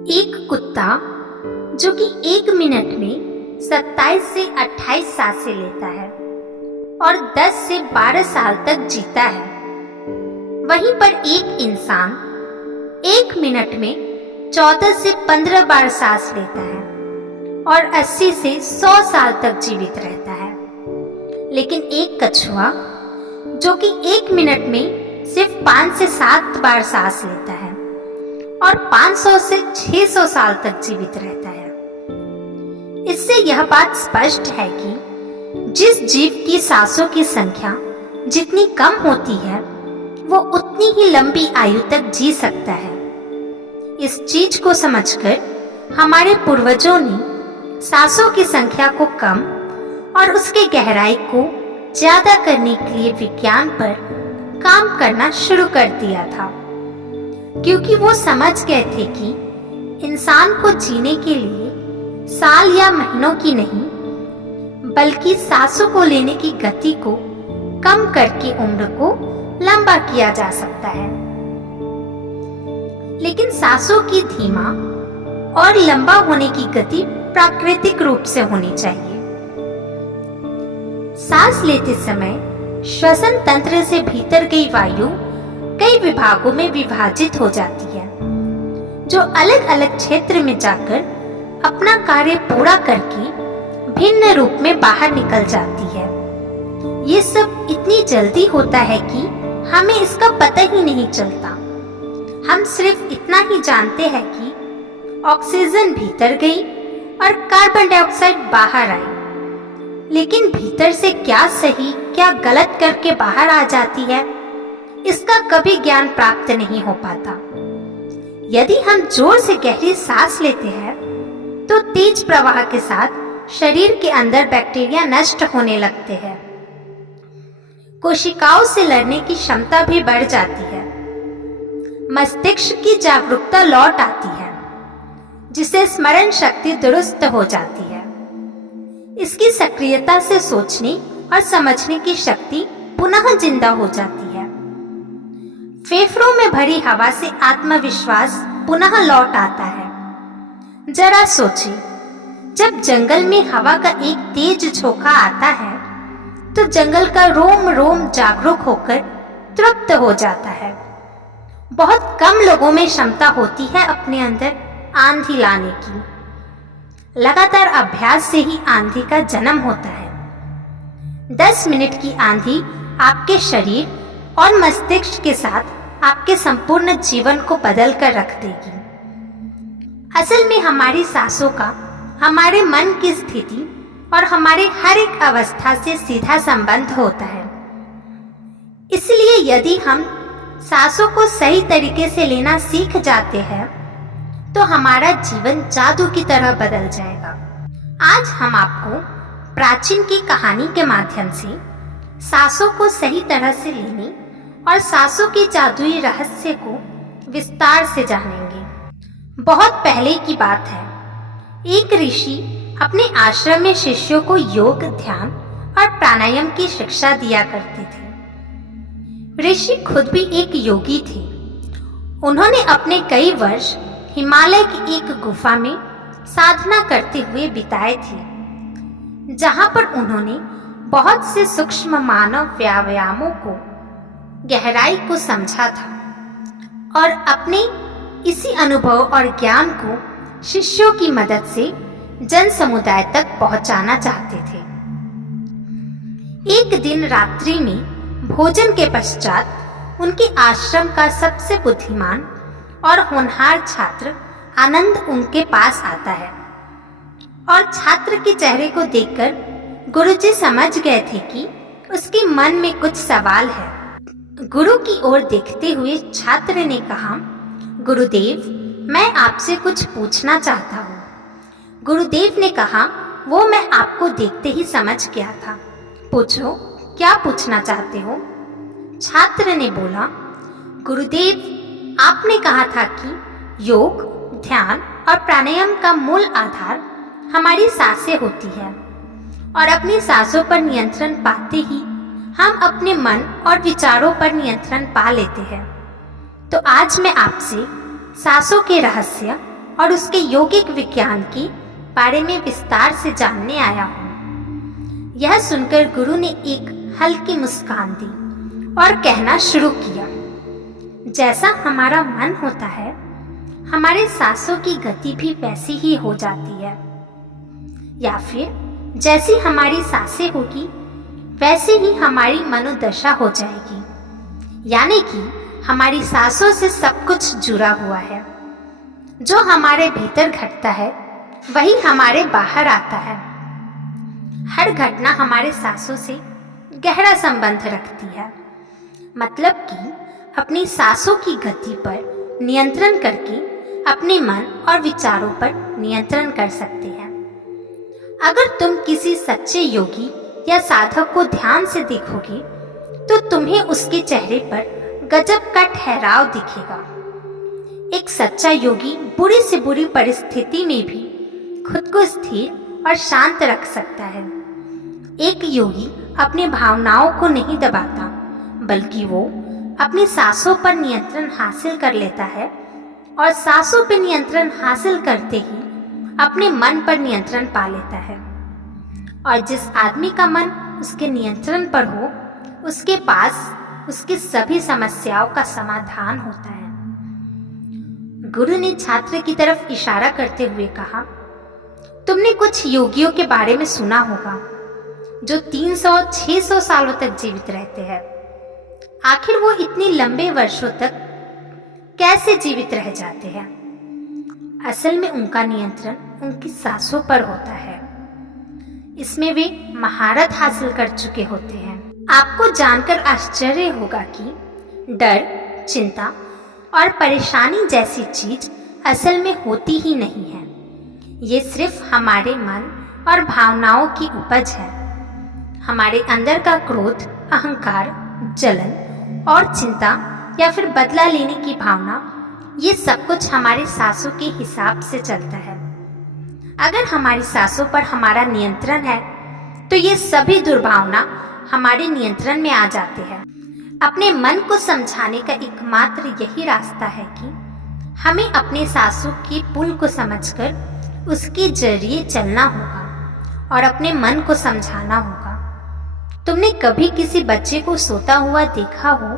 एक कुत्ता जो कि 1 मिनट में 27 से 28 सांसें लेता है और 10 से 12 साल तक जीता है, वहीं पर एक इंसान 1 मिनट में 14 से 15 बार सांस लेता है और 80 से 100 साल तक जीवित रहता है। लेकिन एक कछुआ जो कि 1 मिनट में सिर्फ 5 से 7 बार सांस लेता है और 500 से 600 साल तक जीवित रहता है। इससे यह बात स्पष्ट है कि जिस जीव की सांसों की संख्या जितनी कम होती है वो उतनी ही लंबी आयु तक जी सकता है। इस चीज को समझकर हमारे पूर्वजों ने सांसों की संख्या को कम और उसके गहराई को ज्यादा करने के लिए विज्ञान पर काम करना शुरू कर दिया था, क्योंकि वो समझ गए थे कि इंसान को जीने के लिए साल या महीनों की नहीं बल्कि सांसों को लेने की गति को कम करके उम्र को लंबा किया जा सकता है। लेकिन सांसों की धीमा और लंबा होने की गति प्राकृतिक रूप से होनी चाहिए। सांस लेते समय श्वसन तंत्र से भीतर गई वायु कई विभागों में विभाजित हो जाती है, जो अलग अलग क्षेत्र में जाकर अपना कार्य पूरा करके भिन्न रूप में बाहर निकल जाती है। ये सब इतनी जल्दी होता है कि हमें इसका पता ही नहीं चलता। हम सिर्फ इतना ही जानते हैं कि ऑक्सीजन भीतर गई और कार्बन डाइऑक्साइड बाहर आई, लेकिन भीतर से क्या सही क्या गलत करके बाहर आ जाती है इसका कभी ज्ञान प्राप्त नहीं हो पाता। यदि हम जोर से गहरी सांस लेते हैं तो तेज प्रवाह के साथ शरीर के अंदर बैक्टीरिया नष्ट होने लगते हैं। कोशिकाओं से लड़ने की क्षमता भी बढ़ जाती है। मस्तिष्क की जागरूकता लौट आती है, जिससे स्मरण शक्ति दुरुस्त हो जाती है। इसकी सक्रियता से सोचने और समझने की शक्ति पुनः जिंदा हो जाती है। फेफड़ों में भरी हवा से आत्मविश्वास पुनः लौट आता है। जरा सोचिए, जब जंगल में हवा का एक तेज झोंका आता है तो जंगल का रोम रोम जागरूक होकर तृप्त हो जाता है। बहुत कम लोगों में क्षमता होती है अपने अंदर आंधी लाने की। लगातार अभ्यास से ही आंधी का जन्म होता है। 10 मिनट की आंधी आपके शरीर और मस्तिष्क के साथ आपके संपूर्ण जीवन को बदल कर रख देगी। असल में हमारी सांसों का हमारे मन की स्थिति और हमारे हर एक अवस्था से सीधा संबंध होता है। इसलिए यदि हम सांसों को सही तरीके से लेना सीख जाते हैं तो हमारा जीवन जादू की तरह बदल जाएगा। आज हम आपको प्राचीन की कहानी के माध्यम से सांसों को सही तरह से लेने और सांसों के जादुई रहस्य को विस्तार से जानेंगे। बहुत पहले की बात है, एक ऋषि अपने आश्रम में शिष्यों को योग, ध्यान और प्राणायाम की शिक्षा दिया करते थे। ऋषि खुद भी एक योगी थे। उन्होंने अपने कई वर्ष हिमालय की एक गुफा में साधना करते हुए बिताए थे, जहां पर उन्होंने बहुत से सूक्ष्म मानव व्यायामों को, गहराई को समझा था और अपने इसी अनुभव और ज्ञान को शिष्यों की मदद से जन समुदाय तक पहुंचाना चाहते थे। एक दिन रात्रि में भोजन के पश्चात उनके आश्रम का सबसे बुद्धिमान और होनहार छात्र आनंद उनके पास आता है और छात्र के चेहरे को देखकर गुरुजी समझ गए थे कि उसके मन में कुछ सवाल है। गुरु की ओर देखते हुए छात्र ने कहा, गुरुदेव, मैं आपसे कुछ पूछना चाहता हूँ। गुरुदेव ने कहा, वो मैं आपको देखते ही समझ गया था। पूछो, क्या पूछना चाहते हो? छात्र ने बोला, गुरुदेव, आपने कहा था कि योग, ध्यान और प्राणायाम का मूल आधार हमारी सांसें होती है और अपनी सांसों पर नियंत्रण पाते ही हम अपने मन और विचारों पर नियंत्रण पा लेते हैं। तो आज मैं आपसे सांसों के रहस्य और उसके यौगिक विज्ञान के बारे में विस्तार से जानने आया हूँ। यह सुनकर गुरु ने एक हल्की मुस्कान दी और कहना शुरू किया, जैसा हमारा मन होता है, हमारे सांसों की गति भी वैसी ही हो जाती है, या फिर जैसी हमारी सांसें होगी वैसे ही हमारी मनोदशा हो जाएगी। यानी कि हमारी सांसों से सब कुछ जुड़ा हुआ है। जो हमारे भीतर घटता है वही हमारे बाहर आता है। हर घटना हमारे सांसों से गहरा संबंध रखती है। मतलब कि अपनी सांसों की गति पर नियंत्रण करके अपने मन और विचारों पर नियंत्रण कर सकते हैं। अगर तुम किसी सच्चे योगी या साधक को ध्यान से देखोगे तो तुम्हें उसके चेहरे पर गजब का ठहराव दिखेगा। एक सच्चा योगी बुरी से बुरी परिस्थिति में भी खुद को स्थिर और शांत रख सकता है। एक योगी अपनी भावनाओं को नहीं दबाता, बल्कि वो अपनी सांसों पर नियंत्रण हासिल कर लेता है और सांसों पर नियंत्रण हासिल करते ही अपने मन पर नियंत्रण पा लेता है। और जिस आदमी का मन उसके नियंत्रण पर हो, उसके पास उसकी सभी समस्याओं का समाधान होता है। गुरु ने छात्र की तरफ इशारा करते हुए कहा, तुमने कुछ योगियों के बारे में सुना होगा जो 300-600 सालों तक जीवित रहते हैं। आखिर वो इतने लंबे वर्षों तक कैसे जीवित रह जाते हैं? असल में उनका नियंत्रण उनकी सांसों पर होता है। इसमें वे महारत हासिल कर चुके होते हैं। आपको जानकर आश्चर्य होगा कि डर, चिंता और परेशानी जैसी चीज असल में होती ही नहीं है। ये सिर्फ हमारे मन और भावनाओं की उपज है। हमारे अंदर का क्रोध, अहंकार, जलन और चिंता या फिर बदला लेने की भावना, ये सब कुछ हमारे सांसों के हिसाब से चलता है। अगर हमारी सांसों पर हमारा नियंत्रण है तो ये सभी दुर्भावना हमारे नियंत्रण में आ जाते हैं। अपने मन को समझाने का एकमात्र यही रास्ता है कि हमें अपने सांसों के पुल को समझकर उसके जरिए चलना होगा और अपने मन को समझाना होगा। तुमने कभी किसी बच्चे को सोता हुआ देखा हो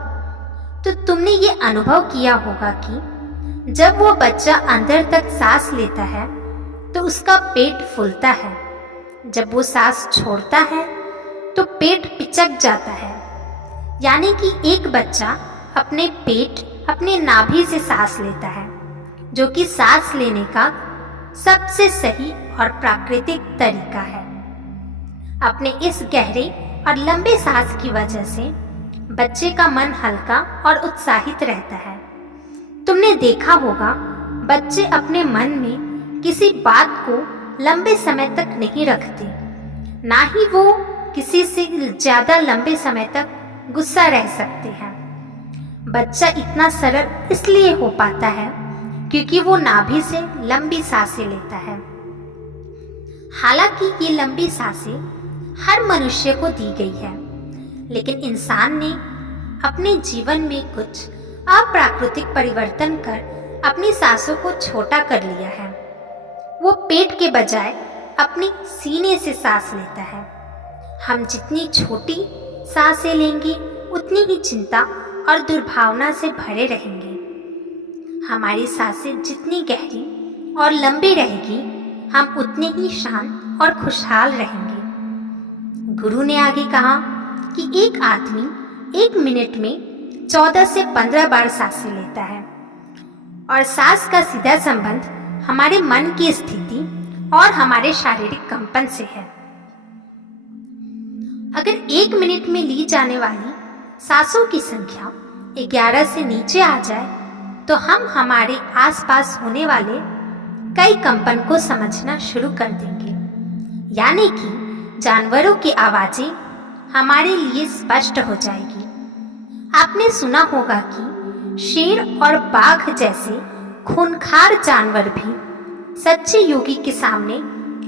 तो तुमने ये अनुभव किया होगा कि जब वो बच्चा अंदर तक सांस लेता है तो उसका पेट फूलता है। जब वो सांस छोड़ता है तो पेट पिचक जाता है। यानी कि एक बच्चा अपने पेट, अपने नाभि से सांस लेता है, जो कि सांस लेने का सबसे सही और प्राकृतिक तरीका है। अपने इस गहरे और लंबे सांस की वजह से बच्चे का मन हल्का और उत्साहित रहता है। तुमने देखा होगा बच्चे अपने मन में किसी बात को लंबे समय तक नहीं रखते, ना ही वो किसी से ज्यादा लंबे समय तक गुस्सा रह सकते हैं। बच्चा इतना सरल इसलिए हो पाता है क्योंकि वो नाभि से लंबी सांसें लेता है। हालांकि ये लंबी सांसें हर मनुष्य को दी गई है, लेकिन इंसान ने अपने जीवन में कुछ अप्राकृतिक परिवर्तन कर अपनी सांसों को छोटा कर लिया है। वो पेट के बजाय अपनी सीने से सांस लेता है। हम जितनी छोटी सांसें लेंगे उतनी ही चिंता और दुर्भावना से भरे रहेंगे। हमारी सांसें जितनी गहरी और लंबी रहेगी, हम उतने ही शांत और खुशहाल रहेंगे। गुरु ने आगे कहा कि एक आदमी 1 मिनट में 14 से 15 बार सांसें लेता है और सांस का सीधा संबंध हमारे मन की स्थिति और हमारे शारीरिक कंपन से है। अगर 1 मिनट में ली जाने वाली सांसों की संख्या 11 से नीचे आ जाए तो हम हमारे आसपास होने वाले कई कंपन को समझना शुरू कर देंगे। यानी कि जानवरों की आवाजें हमारे लिए स्पष्ट हो जाएगी। आपने सुना होगा कि शेर और बाघ जैसे खूंखार जानवर भी सच्चे योगी के सामने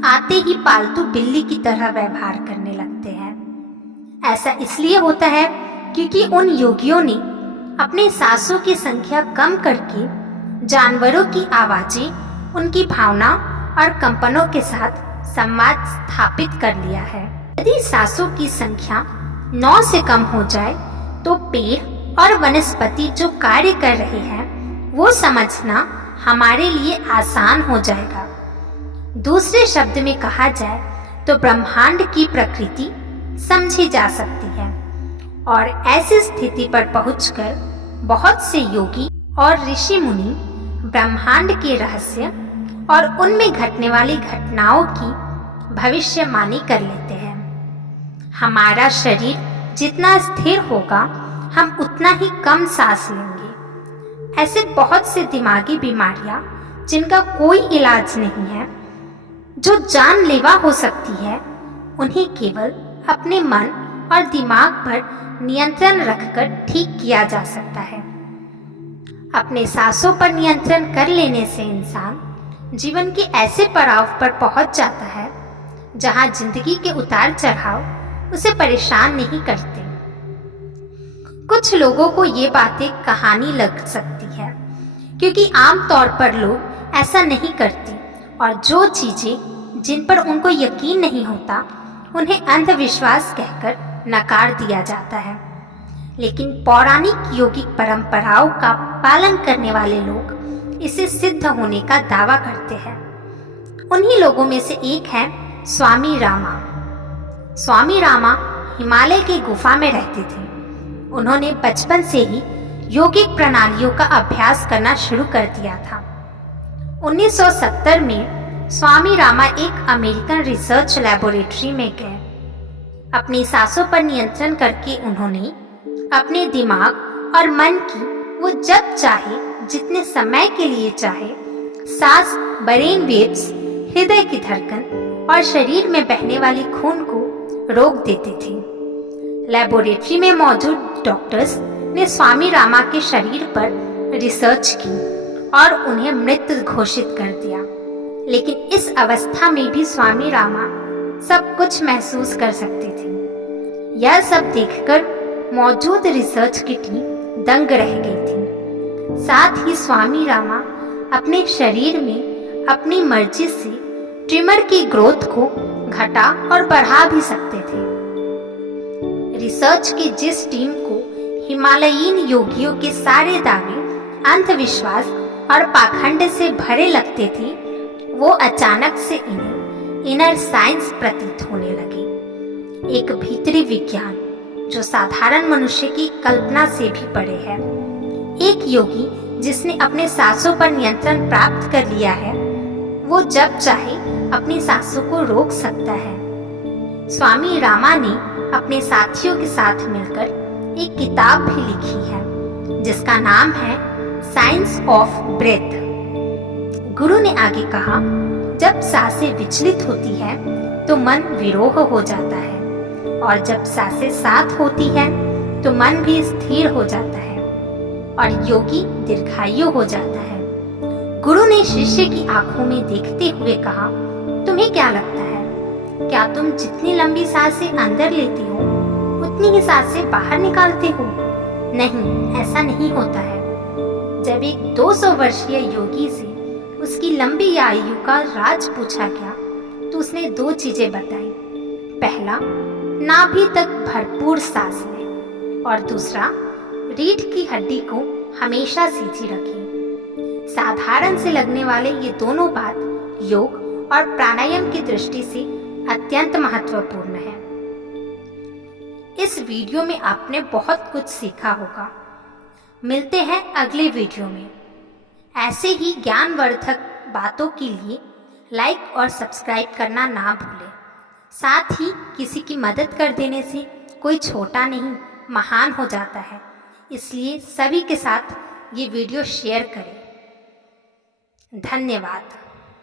आते ही पालतू बिल्ली की तरह व्यवहार करने लगते हैं। ऐसा इसलिए होता है क्योंकि उन योगियों ने अपने सांसों की संख्या कम करके जानवरों की आवाजें उनकी भावना और कंपनों के साथ संवाद स्थापित कर लिया है। यदि सांसों की संख्या 9 से कम हो जाए तो पेड़ और वनस्पति जो कार्य कर रहे हैं वो समझना हमारे लिए आसान हो जाएगा। दूसरे शब्द में कहा जाए तो ब्रह्मांड की प्रकृति समझी जा सकती है और ऐसी स्थिति पर पहुंचकर बहुत से योगी और ऋषि मुनि ब्रह्मांड के रहस्य और उनमें घटने वाली घटनाओं की भविष्यवाणी कर लेते हैं। हमारा शरीर जितना स्थिर होगा हम उतना ही कम सांस लेंगे। ऐसे बहुत से दिमागी बीमारियां जिनका कोई इलाज नहीं है, जो जानलेवा हो सकती है, उन्हें केवल अपने मन और दिमाग पर नियंत्रण रखकर ठीक किया जा सकता है। अपने सांसों पर नियंत्रण कर लेने से इंसान जीवन के ऐसे पड़ाव पर पहुंच जाता है जहां जिंदगी के उतार चढ़ाव उसे परेशान नहीं करते। कुछ लोगों को ये बातें कहानी लग सकती है क्योंकि आमतौर पर लोग ऐसा नहीं करते और जो चीजें जिन पर उनको यकीन नहीं होता उन्हें अंधविश्वास कहकर नकार दिया जाता है। लेकिन पौराणिक योगिक परंपराओं का पालन करने वाले लोग इसे सिद्ध होने का दावा करते हैं। उन्हीं लोगों में से एक है स्वामी रामा। स्वामी रामा हिमालय की गुफा में रहते थे। उन्होंने बचपन से ही योगिक प्रणालियों का अभ्यास करना शुरू कर दिया था। 1970 में स्वामी रामा एक अमेरिकन रिसर्च लैबोरेटरी में गए। अपनी सांसों पर नियंत्रण करके उन्होंने अपने दिमाग और मन की वो जब चाहे जितने समय के लिए चाहे सांस, ब्रेन वेव्स, हृदय की धड़कन और शरीर में बहने वाली खून को रोक देते थे। लैबोरेटरी में मौजूद डॉक्टर्स ने स्वामी रामा के शरीर पर रिसर्च की और उन्हें मृत घोषित कर दिया। लेकिन इस अवस्था में भी स्वामी रामा सब कुछ महसूस कर सकते थे। यह सब देखकर मौजूद रिसर्च की टीम दंग रह गई थी। साथ ही स्वामी रामा अपने शरीर में अपनी मर्जी से ट्यूमर की ग्रोथ को घटा और बढ़ा भी सकते थे। रिसर्च की जिस टीम को हिमालयीन योगियों के सारे दावे अंधविश्वास और पाखंड से भरे लगते थे, वो अचानक से इन्हें इनर साइंस प्रतीत होने लगे। एक भीतरी विज्ञान जो साधारण मनुष्य की कल्पना से भी बड़े है। एक योगी जिसने अपने सांसों पर नियंत्रण प्राप्त कर लिया है, वो जब चाहे अपनी सांसों को रोक सकता है। स्वामी रामा ने अपने साथियों के साथ मिलकर एक किताब भी लिखी है जिसका नाम है साइंस ऑफ ब्रेथ। गुरु ने आगे कहा, जब सांसें विचलित होती है तो मन विरोह हो जाता है और जब सांसें साथ होती है तो मन भी स्थिर हो जाता है और योगी दीर्घायु हो जाता है। गुरु ने शिष्य की आंखों में देखते हुए कहा, तुम्हें क्या लगता है, क्या तुम जितनी लंबी सांसें अंदर लेते हो उतनी ही सांसें बाहर निकालते हो? नहीं, ऐसा नहीं होता है। जब एक 200 वर्षीय योगी से उसकी लंबी आयु का राज पूछा गया तो उसने 2 चीजें बताई। पहला, नाभि तक भरपूर सांस लें और दूसरा, रीढ़ की हड्डी को हमेशा सीधी रखें। साधारण से लगने वाले ये दोनों बात योग और प्राणायाम की दृष्टि से अत्यंत महत्वपूर्ण है। इस वीडियो में आपने बहुत कुछ सीखा होगा। मिलते हैं अगले वीडियो में। ऐसे ही ज्ञानवर्धक बातों के लिए लाइक और सब्सक्राइब करना ना भूलें। साथ ही किसी की मदद कर देने से कोई छोटा नहीं महान हो जाता है, इसलिए सभी के साथ ये वीडियो शेयर करें। धन्यवाद।